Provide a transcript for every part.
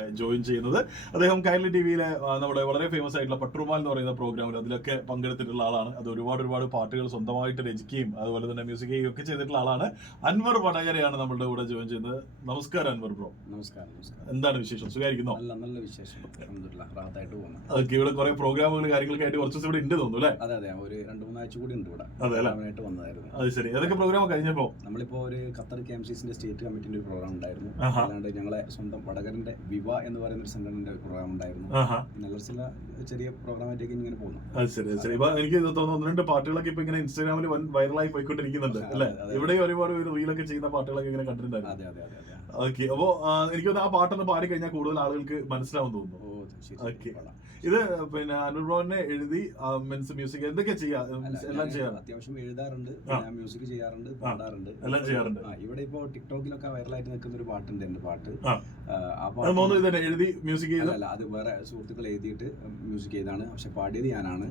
Join ചെയ്യുന്നത്. അദ്ദേഹം കൈരളി ടിവിയിലെ നമ്മുടെ വളരെ ഫേമസ് ആയിട്ടുള്ള പട്രുമാൽ എന്ന് പറയുന്ന പ്രോഗ്രാമിൽ അതിലൊക്കെ പങ്കെടുത്തിട്ടുള്ള ആളാണ്. അത് ഒരുപാട് പാട്ടുകൾ സ്വന്തമായിട്ട് രചിക്കുകയും അതുപോലെ തന്നെ മ്യൂസിക് ചെയ്യുകയും ഒക്കെ ചെയ്തിട്ടുള്ള ആളാണ്. അൻവർ വടകരയാണ് നമ്മളുടെ കൂടെ ജോയിൻ ചെയ്യുന്നത്. നമസ്കാരം അൻവർ ബ്രോ. നമസ്കാരം. എന്താണ് വിശേഷം? സുഖമായിരിക്കുന്നോ? നല്ല വിശേഷം. ഓക്കെ, ഇവിടെ കുറെ പ്രോഗ്രാമുകൾ കാര്യങ്ങളൊക്കെ ആയിട്ട് കുറച്ച് ദിവസം ഇവിടെ ഉണ്ട് തോന്നുന്നു അല്ലേ? അതെ, ഒരു 2-3 ആഴ്ച കൂടി ഉണ്ട് ഇവിടെ. വന്നതായിരുന്നു. അത് ശരി. ഏതൊക്കെ പ്രോഗ്രാം കഴിഞ്ഞപ്പോ? നമ്മളിപ്പോ ഒരു ഖത്തർ KMCസിന്റെ സ്റ്റേറ്റ് കമ്മിറ്റിന്റെ ഒരു പ്രോഗ്രാം ഉണ്ടായിരുന്നു. അല്ലാണ്ട് ഞങ്ങളെ സ്വന്തം വടകരന്റെ വിവ എന്ന് പറയുന്ന ഒരു സംഘടനയുടെ പ്രോഗ്രാം ഉണ്ടായിരുന്നു. പിന്നെ ചില ചെറിയ പ്രോഗ്രാമായിട്ടേക്ക് ഇങ്ങനെ പോകുന്നു. അത് ശരി. ഇപ്പൊ എനിക്ക് തോന്നുന്നു 1-2 പാട്ടുകളൊക്കെ ഇപ്പൊ ഇങ്ങനെ ഇൻസ്റ്റാഗ്രാമിൽ വൈറലായി പോയിക്കൊണ്ടിരിക്കുന്നുണ്ട് അല്ലെ? ഇവിടെ ഒരുപാട് റീലൊക്കെ ചെയ്യുന്ന പാട്ടുകളൊക്കെ ഇങ്ങനെ കണ്ടിട്ടുണ്ടായിരുന്നു. ഓക്കെ, അപ്പൊ എനിക്ക് തോന്നുന്നു ആ പാട്ടൊന്ന് പാടി കഴിഞ്ഞാൽ കൂടുതൽ ആളുകൾക്ക് മനസ്സിലാവും തോന്നുന്നു. ഓക്കെ, ഇത് പിന്നെ അനുഭവനെ എഴുതി മീൻസ് മ്യൂസിക് എന്തൊക്കെ എല്ലാം ചെയ്യാറ്? അത്യാവശ്യം എഴുതാറുണ്ട്, മ്യൂസിക് ചെയ്യാറുണ്ട്, പാടാറുണ്ട്, എല്ലാം ചെയ്യാറുണ്ട്. ഇവിടെ ഇപ്പോ ടിക്ടോക്കിലൊക്കെ വൈറലായിട്ട് നിൽക്കുന്ന ഒരു പാട്ടുണ്ട് എന്റെ പാട്ട്. എഴുതി മ്യൂസിക് അല്ല, അത് വേറെ സുഹൃത്തുക്കൾ എഴുതിയിട്ട് മ്യൂസിക് ചെയ്താണ്. പക്ഷെ പാടിയത് ഞാനാണ്.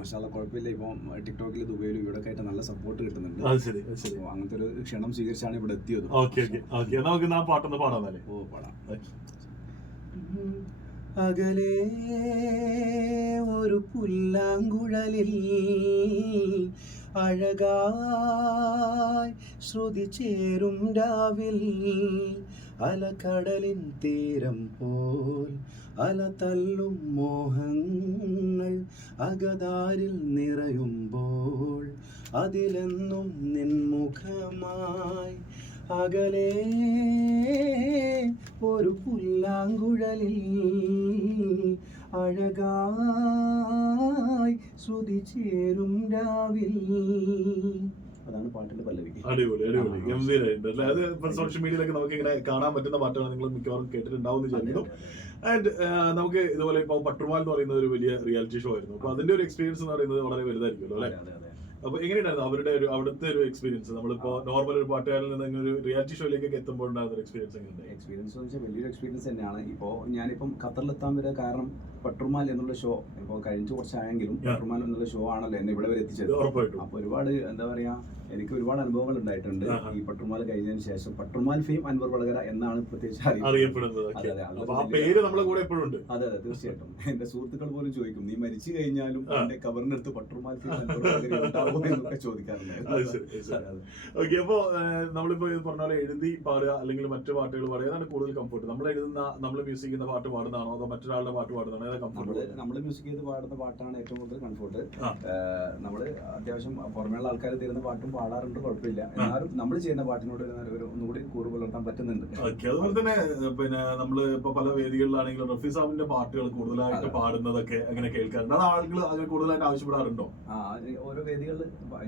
മാഷാഅല്ലാഹ് കുഴപ്പമില്ല. ഇപ്പൊ ടിക്ടോക്കിൽ ദുബൈയിലും ഇവിടെ ആയിട്ട് നല്ല സപ്പോർട്ട് കിട്ടുന്നുണ്ട്. അങ്ങനത്തെ ഒരു ക്ഷണം സ്വീകരിച്ചാണ് ഇവിടെ എത്തിയത്. നമുക്ക് ആ പാട്ടൊന്ന് പാടാമല്ലേ? ഓ, പാടാം. അകലെ ഒരു പുല്ലാങ്കുഴലിൽ അഴകായി ശ്രുതി ചേരും രാവിൽ അലകടലിൻ തീരം പോൽ അല തല്ലും മോഹങ്ങൾ അകതാരിൽ നിറയുമ്പോൾ അതിലെന്നും നിൻമുഖമായി അകലെ ഒരു പുല്ലാങ്കുഴലിൽ അഴകായി ശ്രുതി ചേരും രാവിൽ. അതാണ് പാട്ടിന്റെ പല്ലവി. അടിപൊളി ഗംഭീരമായിട്ടുണ്ട്. അത് സോഷ്യൽ മീഡിയയിലൊക്കെ നമുക്ക് ഇങ്ങനെ കാണാൻ പറ്റുന്ന പാട്ടുകൾ നിങ്ങൾ മിക്കവാറും കേട്ടിട്ടുണ്ടാവും എന്ന് വിചാരിക്കുന്നു. ആൻഡ് നമുക്ക് ഇതുപോലെ ഇപ്പൊ പട്രുമാൽ എന്ന് പറയുന്നത് ഒരു വലിയ റിയാലിറ്റി ഷോ ആയിരുന്നു. അപ്പൊ അതിന്റെ ഒരു എക്സ്പീരിയൻസ് എന്ന് പറയുന്നത് വളരെ വലുതായിരിക്കുമല്ലോ അല്ലെ? അപ്പൊ എങ്ങനെയുണ്ടായിരുന്നു അവിടുത്തെ ഒരു എക്സ്പീരിയൻസ്? നമ്മളിപ്പോ നോർമൽ ഒരു പാട്ടുകാരിൽ നിന്ന് ഒരു റിയാലിറ്റി ഷോയിലേക്കൊക്കെ എത്തുമ്പോൾ ഉണ്ടാകുന്ന ഒരു എക്സ്പീരിയൻസ് എങ്ങനെയുണ്ട്? എക്സ്പീരിയൻസ് എന്ന് വെച്ചാൽ വലിയൊരു എക്സ്പീരിയൻസ് തന്നെയാണ്. ഞാനിപ്പം ഖത്തറിലെത്താൻ വരെ കാരണം പട്രുമാൽ എന്നുള്ള ഷോ ഇപ്പോൾ കഴിഞ്ഞു കുറച്ചായെങ്കിലും പട്രുമാൽ എന്നുള്ള ഷോ ആണല്ലോ എന്നെ ഇവിടെ വരെ എത്തിച്ചത്. അപ്പൊ ഒരുപാട് എന്താ പറയാ, എനിക്ക് ഒരുപാട് അനുഭവങ്ങൾ ഉണ്ടായിട്ടുണ്ട് ഈ പട്രുമാൽ കഴിഞ്ഞതിന് ശേഷം. പട്രുമാൽ ഫെയിം അൻവർ വടകര എന്നാണ് പ്രത്യേകിച്ച് അറിയപ്പെടുന്നത്. അതെ, തീർച്ചയായിട്ടും. എന്റെ സുഹൃത്തുക്കൾ പോലും ചോദിക്കും, നീ മരിച്ചു കഴിഞ്ഞാലും എന്റെ കബറിനടുത്ത് പട്രുമാൽ ഫെയിം അൻവർ വടകര ഉണ്ടാവും എന്നൊക്കെ ചോദിക്കാറുണ്ട്. ഓക്കെ, അപ്പൊ നമ്മളിപ്പോ പറഞ്ഞ പോലെ എഴുതി പാടുക അല്ലെങ്കിൽ മറ്റു പാട്ടുകൾ പാടുക, ഏതാണ് കൂടുതൽ കംഫർട്ട്? നമ്മൾ മ്യൂസിക് ചെയ്യുന്ന പാട്ട് പാടുന്നതാണോ അതോ മറ്റൊരാളുടെ പാട്ട് പാടുന്നതാണോ? നമ്മള് മ്യൂസിക് ചെയ്ത് പാടുന്ന പാട്ടാണ് ഏറ്റവും കൂടുതൽ കംഫർട്ട്. നമ്മള് അത്യാവശ്യം പുറമേയുള്ള ആൾക്കാർ തരുന്ന പാട്ടും പാടാറുണ്ട്, കുഴപ്പമില്ല. എന്നാലും നമ്മൾ ചെയ്യുന്ന പാട്ടിനോട് ഒന്നുകൂടി കൂറ് പുലർത്താൻ പറ്റുന്നുണ്ട്. അതുപോലെ തന്നെ പിന്നെ നമ്മള് ഇപ്പൊ പല വേദികളിലാണെങ്കിലും റഫീ സാബിന്റെ പാട്ടുകൾ കൂടുതലായിട്ട് പാടുന്നതൊക്കെ അങ്ങനെ കേൾക്കാറുണ്ട്. അത് ആളുകൾ അങ്ങനെ കൂടുതലായിട്ട് ആവശ്യപ്പെടാറുണ്ടോ? ഓരോ വേദികളിൽ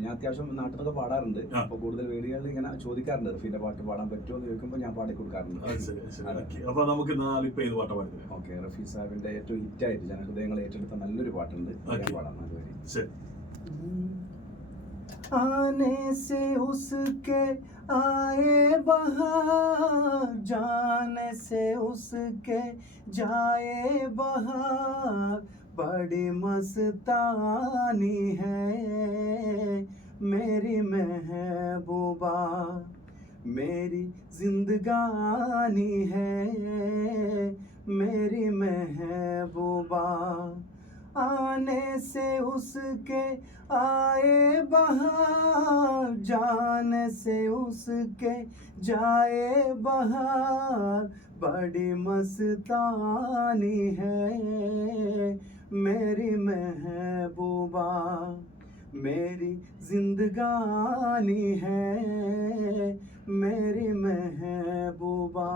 ഞാൻ അത്യാവശ്യം നാട്ടിലൊക്കെ പാടാറുണ്ട്. അപ്പൊ കൂടുതൽ വേദികളിൽ ഇങ്ങനെ ചോദിക്കാറുണ്ട് റഫീന്റെ പാട്ട് പാടാൻ പറ്റുമോ എന്ന് ചോദിക്കുമ്പോൾ ഞാൻ പാടി കൊടുക്കാറുണ്ട്. അപ്പൊ നമുക്ക് ഏത് പാട്ട് പാടുന്നത്? ഓക്കെ, റഫീ സാബിന്റെ ഏറ്റവും ഹിറ്റായിട്ട് ജനഹൃദയങ്ങൾ ഏറ്റെടുത്ത നല്ലൊരു പാട്ടുണ്ട്, പാടാം. അതുവരെ आने से उसके आए बहार, जाने से उसके जाए बहार, बड़ी मस्तानी है मेरी महबूबा, मेरी जिंदगानी है मेरी महबूबा, आने से उसके आए बहार, जाने से उसके जाए बहार, बड़ी मस्तानी है मेरी महबूबा, मेरी जिंदगानी है मेरी महबूबा.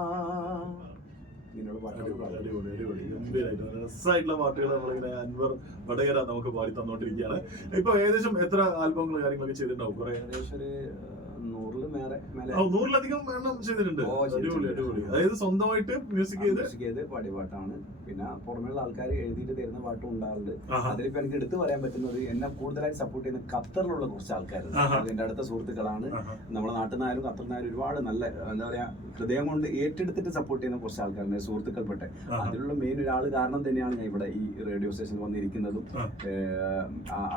രസമായിട്ടുള്ള പാട്ടുകൾ നമ്മളിങ്ങനെ അൻവർ വടകര നമുക്ക് പാടി തന്നോണ്ടിരിക്കുകയാണ്. ഇപ്പൊ ഏകദേശം എത്ര ആൽബങ്ങൾ കാര്യങ്ങളൊക്കെ ചെയ്തിട്ടുണ്ടാവും? കുറെ ഏകദേശം ഒരു 100-ലധികം എണ്ണം ചെയ്തിട്ടുണ്ട്. അതായത് സ്വന്തമായിട്ട് മ്യൂസിക് ചെയ്ത് പാടിയ പാട്ടാണ്. പിന്നെ പുറമെയുള്ള ആൾക്കാർ എഴുതിയിട്ട് തരുന്ന പാട്ടും ഉണ്ടാവുന്നുണ്ട്. അതിലിപ്പോ എനിക്ക് എടുത്തു പറയാൻ പറ്റുന്നത് എന്നെ കൂടുതലായിട്ട് സപ്പോർട്ട് ചെയ്യുന്ന ഖത്തറിലുള്ള കുറച്ച് ആൾക്കാരുണ്ട്. എന്റെ അടുത്ത സുഹൃത്തുക്കളാണ്. നമ്മുടെ നാട്ടിൽ നിന്നായാലും ഖത്തറിൽ നിന്നായാലും ഒരുപാട് നല്ല എന്താ പറയാ ഹൃദയം കൊണ്ട് ഏറ്റെടുത്തിട്ട് സപ്പോർട്ട് ചെയ്യുന്ന കുറച്ച് ആൾക്കാരുണ്ട്, സുഹൃത്തുക്കൾപ്പെട്ടെ. അതിലുള്ള മെയിൻ ഒരാൾ കാരണം തന്നെയാണ് ഞാൻ ഇവിടെ ഈ റേഡിയോ സ്റ്റേഷനിൽ വന്നിരിക്കുന്നതും.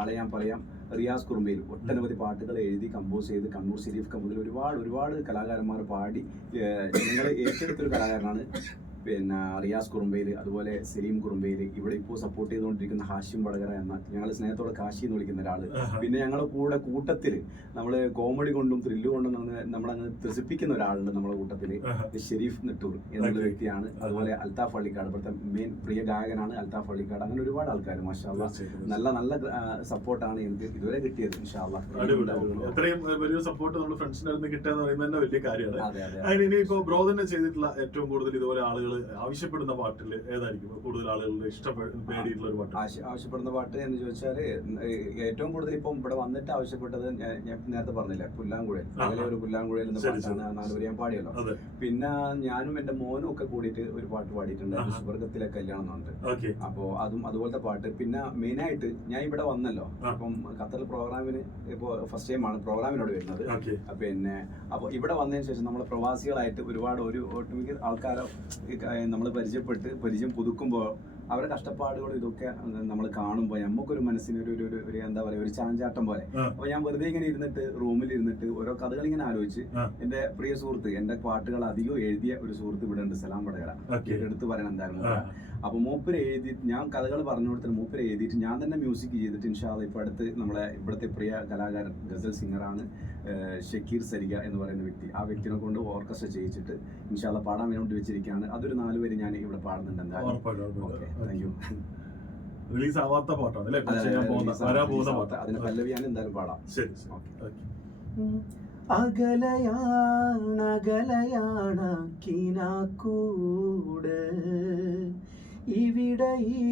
ആളെ ഞാൻ പറയാം, റിയാസ് കുറുമ്പയിൽ ഒട്ടനവധി പാട്ടുകൾ എഴുതി കമ്പോസ് ചെയ്ത് കണ്ണൂർ ഷെരീഫ് മുതൽ ഒരുപാട് കലാകാരന്മാർ പാടി ഞങ്ങൾ ഏറ്റെടുത്തൊരു കലാകാരനാണ്. പിന്നെ റിയാസ് കുറുമ്പേല്, അതുപോലെ സലീം കുറുമ്പേല്, ഇവിടെ ഇപ്പോൾ സപ്പോർട്ട് ചെയ്തുകൊണ്ടിരിക്കുന്ന ഹാഷിം വടകര എന്ന ഞങ്ങൾ സ്നേഹത്തോടെ കാശി എന്ന് വിളിക്കുന്ന ഒരാള്, പിന്നെ ഞങ്ങളുടെ കൂട്ടത്തില് നമ്മള് കോമഡി കൊണ്ടും ത്രില്ല് കൊണ്ടും നമ്മളങ്ങ് ത്രസിപ്പിക്കുന്ന ഒരാളുണ്ട് നമ്മുടെ കൂട്ടത്തില്, ഷെരീഫ് നെട്ടൂർ എന്നുള്ള വ്യക്തിയാണ്. അതുപോലെ അൽത്താഫ് പള്ളിക്കാട്, ഇവിടുത്തെ മെയിൻ പ്രിയ ഗായകനാണ് അൽത്താഫ് പള്ളിക്കാട്. അങ്ങനെ ഒരുപാട് ആൾക്കാർ മാഷാ അല്ലാഹ് നല്ല സപ്പോർട്ടാണ് എനിക്ക് ഇതുവരെ കിട്ടിയത്. ഇൻഷാ അല്ലാഹ് അത്രയും വലിയ സപ്പോർട്ട് നമ്മുടെ ഫ്രണ്ട്സിന്റെ അടുത്ത് കിട്ടുക എന്ന് പറയുന്നത് തന്നെ വലിയ കാര്യമാണ്. അതെ അതെ. അതിന് ഇനിയിപ്പോ ബ്രോ തന്നെ ചെയ്തിട്ടുള്ള ഏറ്റവും കൂടുതൽ ഇതുപോലെ ആളുകൾ ആവശ്യപ്പെടുന്ന പാട്ടിൽ ഏതായിരിക്കും കൂടുതൽ ആളുകളുടെ നേടിയിട്ടുള്ള ഒരു പാട്ട്? ആവശ്യപ്പെടുന്ന പാട്ട് എന്ന് ചോദിച്ചാല് ഏറ്റവും കൂടുതൽ ഇപ്പം ഇവിടെ വന്നിട്ട് ആവശ്യപ്പെട്ടത് ഞാൻ നേരത്തെ പറഞ്ഞില്ലേ, പുല്ലാങ്കുഴൽ, അങ്ങനെ ഒരു പുല്ലാങ്കുഴൽ എന്ന പാട്ടാണ് നാലുപേര് ഞാൻ പാടിയല്ലോ. പിന്നെ ഞാനും എന്റെ മോനും ഒക്കെ കൂടിയിട്ട് ഒരു പാട്ട് പാടിയിട്ടുണ്ട്, സുവർഗത്തിലെ കല്യാണം എന്നുണ്ട്. അപ്പോ അതും അതുപോലത്തെ പാട്ട്. പിന്നെ മെയിൻ ആയിട്ട് ഞാൻ ഇവിടെ വന്നല്ലോ, അപ്പം ഖത്തർ പ്രോഗ്രാമിന് ഇപ്പോ ഫസ്റ്റ് ടൈം ആണ് പ്രോഗ്രാമിനോട് വരുന്നത്. പിന്നെ അപ്പൊ ഇവിടെ വന്നതിന് ശേഷം നമ്മളെ പ്രവാസികളായിട്ട് ഒരുപാട് ഒട്ടുമിക്ക ആൾക്കാരെ നമ്മൾ പരിചയം പുതുക്കുമ്പോൾ അവരുടെ കഷ്ടപ്പാടുകളും ഇതൊക്കെ നമ്മൾ കാണുമ്പോൾ നമുക്കൊരു മനസ്സിന് ഒരു എന്താ പറയുക, ഒരു ചാഞ്ചാട്ടം പോലെ. അപ്പൊ ഞാൻ വെറുതെ ഇങ്ങനെ ഇരുന്നിട്ട് റൂമിൽ ഇരുന്നിട്ട് ഓരോ കഥകൾ ഇങ്ങനെ ആലോചിച്ച് എന്റെ പ്രിയ സുഹൃത്ത്, എന്റെ പാട്ടുകൾ അധികം എഴുതിയ ഒരു സുഹൃത്ത് ഇവിടെ ഉണ്ട്, സലാം വടകര, എടുത്ത് പറയണം എന്തായിരുന്നു. അപ്പൊ മൂപ്പര് എഴുതി, ഞാൻ കഥകൾ പറഞ്ഞു കൊടുത്തിട്ട് മൂപ്പര് എഴുതിയിട്ട് ഞാൻ തന്നെ മ്യൂസിക് ചെയ്തിട്ട് ഇൻഷാ അല്ലാഹ് ഇപ്പൊ അടുത്ത് നമ്മളെ ഇവിടുത്തെ പ്രിയ കലാകാരൻ ഗസൽ സിംഗറാണ് ഷക്കീർ സരിക എന്ന് പറയുന്ന വ്യക്തി, ആ വ്യക്തിനെ കൊണ്ട് ഓർക്കസ്ട്ര ചെയ്യിച്ചിട്ട് ഇൻഷാ അല്ലാഹ് പാടാൻ വേണ്ടി വെച്ചിരിക്കുകയാണ്. അതൊരു 4 പേര് ഞാൻ ഇവിടെ പാടുന്നുണ്ട് എന്തായാലും. Thank you. റിലീസ് ആവാത്ത പാട്ടാണ് അല്ലേ? അതിന് പല്ലവി ഞാൻ എന്തായാലും പാടാം. ശരി. അകലയാണ് കിനാക്കൂട്, ഇവിടെ ഈ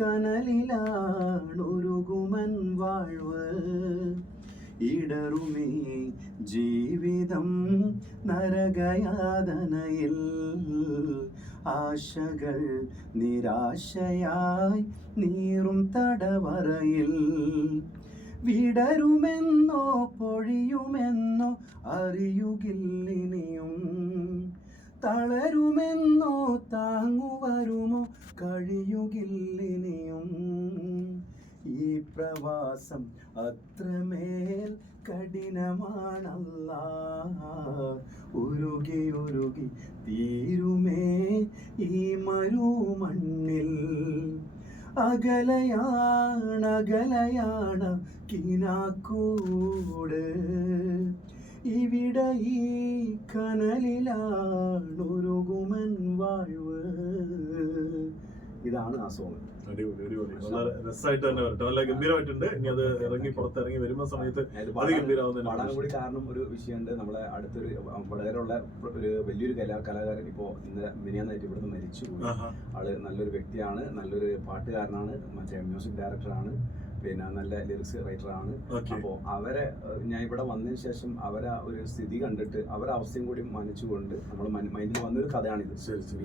കനലിലാണൊരുകുമൻ വാഴ്വ്, ഇടറുമേ ജീവിതം നരകയാതനയിൽ, ആശകൾ നിരാശയായി നീറും തടവറയിൽ, വിടരുമെന്നോ പൊഴിയുമെന്നോ അറിയുകില്ലിനിയും, തളരുമെന്നോ താങ്ങുവരുമോ കഴിയുകില്ലിനിയും, ഈ പ്രവാസം അത്രമേൽ കഠിനമാണല്ലാ, ഉരുകി ഉരുകി തീരുമേ ഈ മരുമണ്ണിൽ, അകലയാണ് കിനാക്കൂട്, ഇവിടെ ഈ കനലിലാണൊരുകുമൻ വാഴ്വ്. ഇതാണ് ആ സോങ്. അടിപൊളി. വളരെ രസമായിട്ട് തന്നെ വരട്ടെ, നല്ല ഗംഭീരമായിട്ടുണ്ട്. ഇനി അത് പുറത്തിറങ്ങി വരുന്ന സമയത്ത് പാടാൻ കൂടി കാരണം ഒരു വിഷയമുണ്ട്. നമ്മളെ അടുത്തൊരു വടകരയുള്ള ഒരു വലിയൊരു കലാകാരൻ ഇപ്പോ മിനിയാന്നായിട്ട് ഇവിടുന്ന് മരിച്ചു പോയി. ആള് നല്ലൊരു വ്യക്തിയാണ്, നല്ലൊരു പാട്ടുകാരനാണ്, മറ്റേ മ്യൂസിക് ഡയറക്ടറാണ്, പിന്നെ നല്ല ലിറിക്സ് റൈറ്ററാണ്. അപ്പോ അവരെ ഞാൻ ഇവിടെ വന്നതിന് ശേഷം അവരെ ഒരു സ്ഥിതി കണ്ടിട്ട് അവരെ അവസ്ഥയും കൂടി മാനിച്ചുകൊണ്ട് നമ്മൾ മൈൻഡിൽ വന്നൊരു കഥയാണിത്.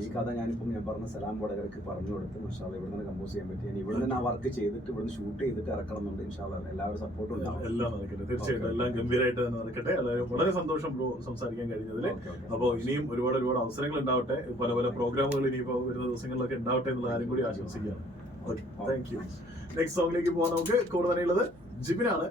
ഈ കഥ ഞാൻ പറഞ്ഞ സലാം വടകരക്ക് പറഞ്ഞു കൊടുത്ത് മാഷാ അല്ലാഹ് ഇവിടെ നിന്ന് കമ്പോസ് ചെയ്യാൻ പറ്റി. ഞാൻ ഇവിടെ നിന്ന് ആ വർക്ക് ചെയ്തിട്ട് ഇവിടുന്ന് ഷൂട്ട് ചെയ്തിട്ട് ഇറക്കണം എന്നുണ്ട്. ഇൻഷാ അല്ലാഹ് എല്ലാവരും സപ്പോർട്ടും ഉണ്ടാവും. എല്ലാം നടക്കട്ടെ, തീർച്ചയായിട്ടും എല്ലാം ഗംഭീരമായിട്ട് തന്നെ നടക്കട്ടെ. വളരെ സന്തോഷം ബ്രോ സംസാരിക്കാൻ കഴിഞ്ഞതിൽ. അപ്പോൾ ഇനിയും ഒരുപാട് അവസരങ്ങൾ ഉണ്ടാവട്ടെ, പല പ്രോഗ്രാമുകൾ ഇനിയിപ്പോ വരുന്ന ദിവസങ്ങളിലൊക്കെ ഉണ്ടാവട്ടെ എന്നുള്ള കാര്യം കൂടി ആശംസിക്കുകയാണ്. Okay, thank you. നെക്സ്റ്റ് സോങ്ങിലേക്ക് പോകാൻ നമുക്ക് കൂടുതൽ ജിബിനാണ്.